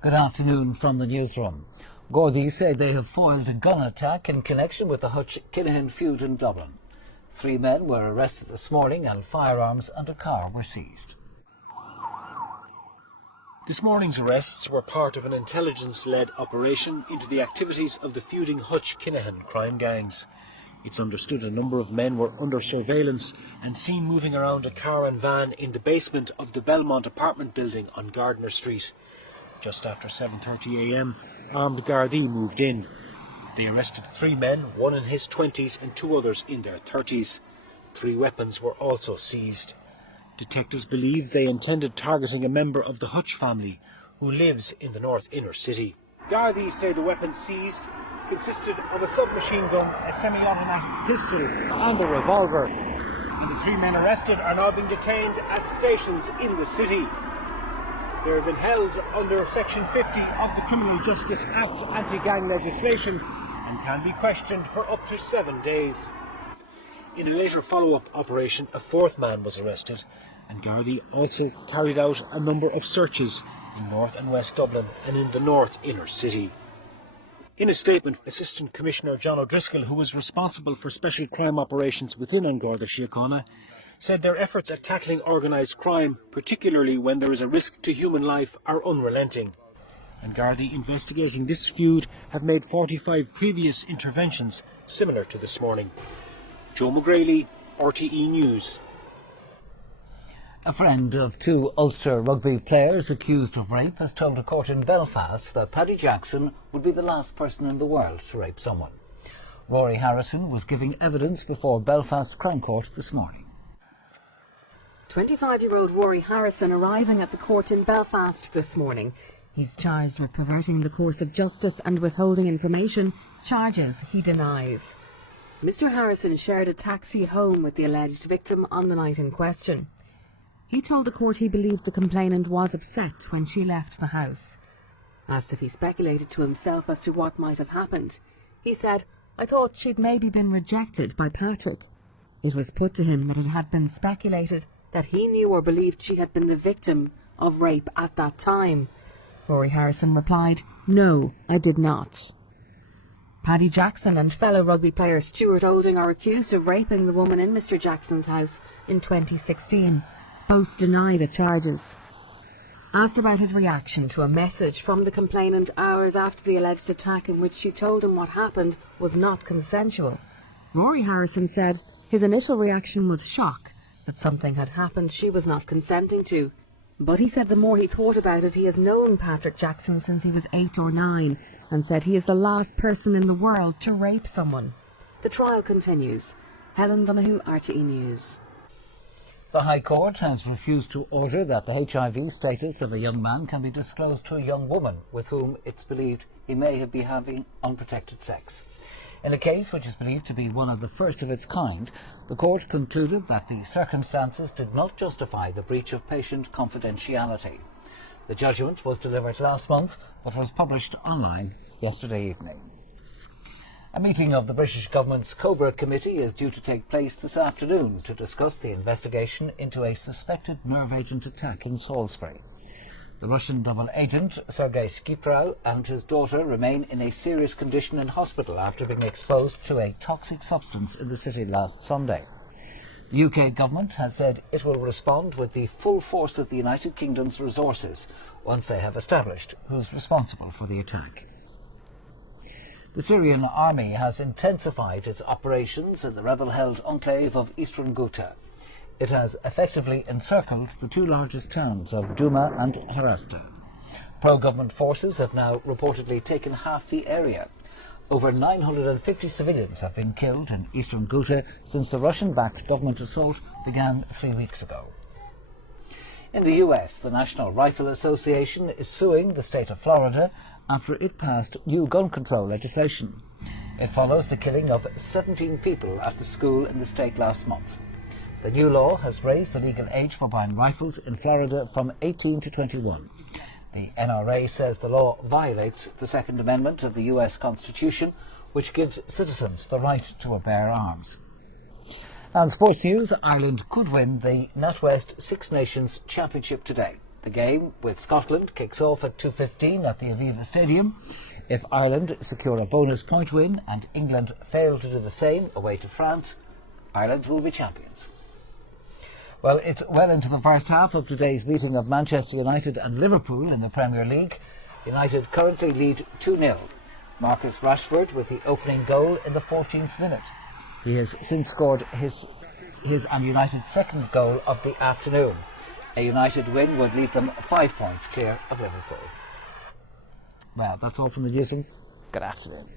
Good afternoon from the newsroom. Gardaí say they have foiled a gun attack in connection with the Hutch-Kinahan feud in Dublin. 3 men were arrested this morning and firearms and a car were seized. This morning's arrests were part of an intelligence-led operation into the activities of the feuding Hutch-Kinahan crime gangs. It's understood a number of men were under surveillance and seen moving around a car and van in the basement of the Belmont apartment building on Gardner Street. Just after 7:30 a.m, armed Gardaí moved in. They arrested 3 men, one in his 20s and 2 others in their 30s. 3 weapons were also seized. Detectives believe they intended targeting a member of the Hutch family who lives in the north inner city. Gardaí say the weapons seized consisted of a submachine gun, a semi-automatic pistol and a revolver. And the 3 men arrested are now being detained at stations in the city. They have been held under Section 50 of the Criminal Justice Act anti-gang legislation and can be questioned for up to 7 days. In a later follow-up operation, a 4th man was arrested, and Gardaí also carried out a number of searches in North and West Dublin and in the North Inner City. In a statement, Assistant Commissioner John O'Driscoll, who was responsible for special crime operations within An Garda Síochána, said their efforts at tackling organised crime, particularly when there is a risk to human life, are unrelenting. And Gardaí investigating this feud have made 45 previous interventions similar to this morning. Joe McGraley, RTE News. A friend of 2 Ulster rugby players accused of rape has told a court in Belfast that Paddy Jackson would be the last person in the world to rape someone. Rory Harrison was giving evidence before Belfast Crown Court this morning. 25-year-old Rory Harrison arriving at the court in Belfast this morning. He's charged with perverting the course of justice and withholding information, charges he denies. Mr. Harrison shared a taxi home with the alleged victim on the night in question. He told the court he believed the complainant was upset when she left the house. Asked if he speculated to himself as to what might have happened, he said, "I thought she'd maybe been rejected by Patrick." It was put to him that it had been speculated that he knew or believed she had been the victim of rape at that time. Rory Harrison replied, "No, I did not." Paddy Jackson and fellow rugby player Stuart Olding are accused of raping the woman in Mr. Jackson's house in 2016. Both deny the charges. Asked about his reaction to a message from the complainant hours after the alleged attack in which she told him what happened was not consensual, Rory Harrison said his initial reaction was shock that something had happened she was not consenting to. But he said the more he thought about it, he has known Patrick Jackson since he was 8 or 9 and said he is the last person in the world to rape someone. The trial continues. Helen Donoghue, RTE News. The High Court has refused to order that the HIV status of a young man can be disclosed to a young woman with whom it's believed he may be having unprotected sex. In a case which is believed to be one of the first of its kind, the court concluded that the circumstances did not justify the breach of patient confidentiality. The judgment was delivered last month, but was published online yesterday evening. A meeting of the British government's Cobra Committee is due to take place this afternoon to discuss the investigation into a suspected nerve agent attack in Salisbury. The Russian double agent, Sergei Skripal, and his daughter remain in a serious condition in hospital after being exposed to a toxic substance in the city last Sunday. The UK government has said it will respond with the full force of the United Kingdom's resources once they have established who's responsible for the attack. The Syrian army has intensified its operations in the rebel-held enclave of eastern Ghouta. It has effectively encircled the 2 largest towns of Douma and Harasta. Pro-government forces have now reportedly taken half the area. Over 950 civilians have been killed in eastern Ghouta since the Russian-backed government assault began 3 weeks ago. In the US, the National Rifle Association is suing the state of Florida after it passed new gun control legislation. It follows the killing of 17 people at the school in the state last month. The new law has raised the legal age for buying rifles in Florida from 18 to 21. The NRA says the law violates the Second Amendment of the US Constitution, which gives citizens the right to bear arms. And sports news, Ireland could win the NatWest Six Nations Championship today. The game with Scotland kicks off at 2:15 at the Aviva Stadium. If Ireland secure a bonus point win and England fail to do the same away to France, Ireland will be champions. Well, it's well into the first half of today's meeting of Manchester United and Liverpool in the Premier League. United currently lead 2-0. Marcus Rashford with the opening goal in the 14th minute. He has since scored his and United's second goal of the afternoon. A United win would leave them 5 points clear of Liverpool. Well, that's all from the newsroom. Good afternoon.